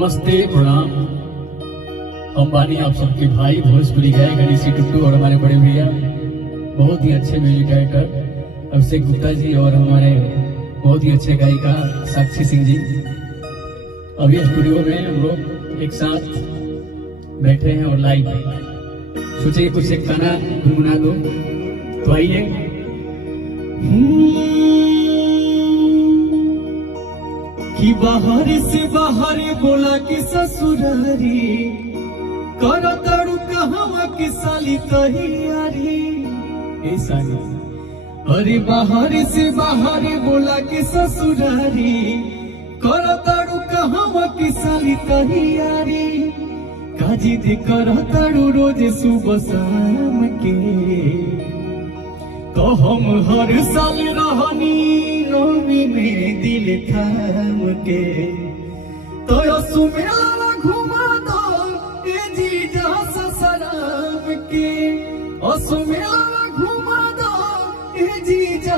नमस्ते प्रणाम। हम बानी आप सबके भाई भोजपुरी गायक गणेशी टुट्टू और हमारे बड़े भैया बहुत ही अच्छे म्यूजिक डायरेक्टर अभिषेक गुप्ता जी और हमारे बहुत ही अच्छे गायिका साक्षी सिंह जी। अभी स्टूडियो में हम लोग एक साथ बैठे हैं और लाइव सोचे कुछ एक गाना गुनगुना दो, तो आइए। कि बाहर से बाहर बोला कि ससुरारी करो तड़ू कहवा कि साली तैयारी ऐसा नहीं। अरे बाहर से बाहर बोला कि ससुरारी करो तड़ू कहवा कि साली तैयारी काजी दे करो तड़ू रोज सुबह शाम के। तो हम हर साल रहनी नौमी में दिल थाम के। तो सुमेला घुमा दो ए जीजा ससुराम के। सुमेला घुमा दो ए जीजा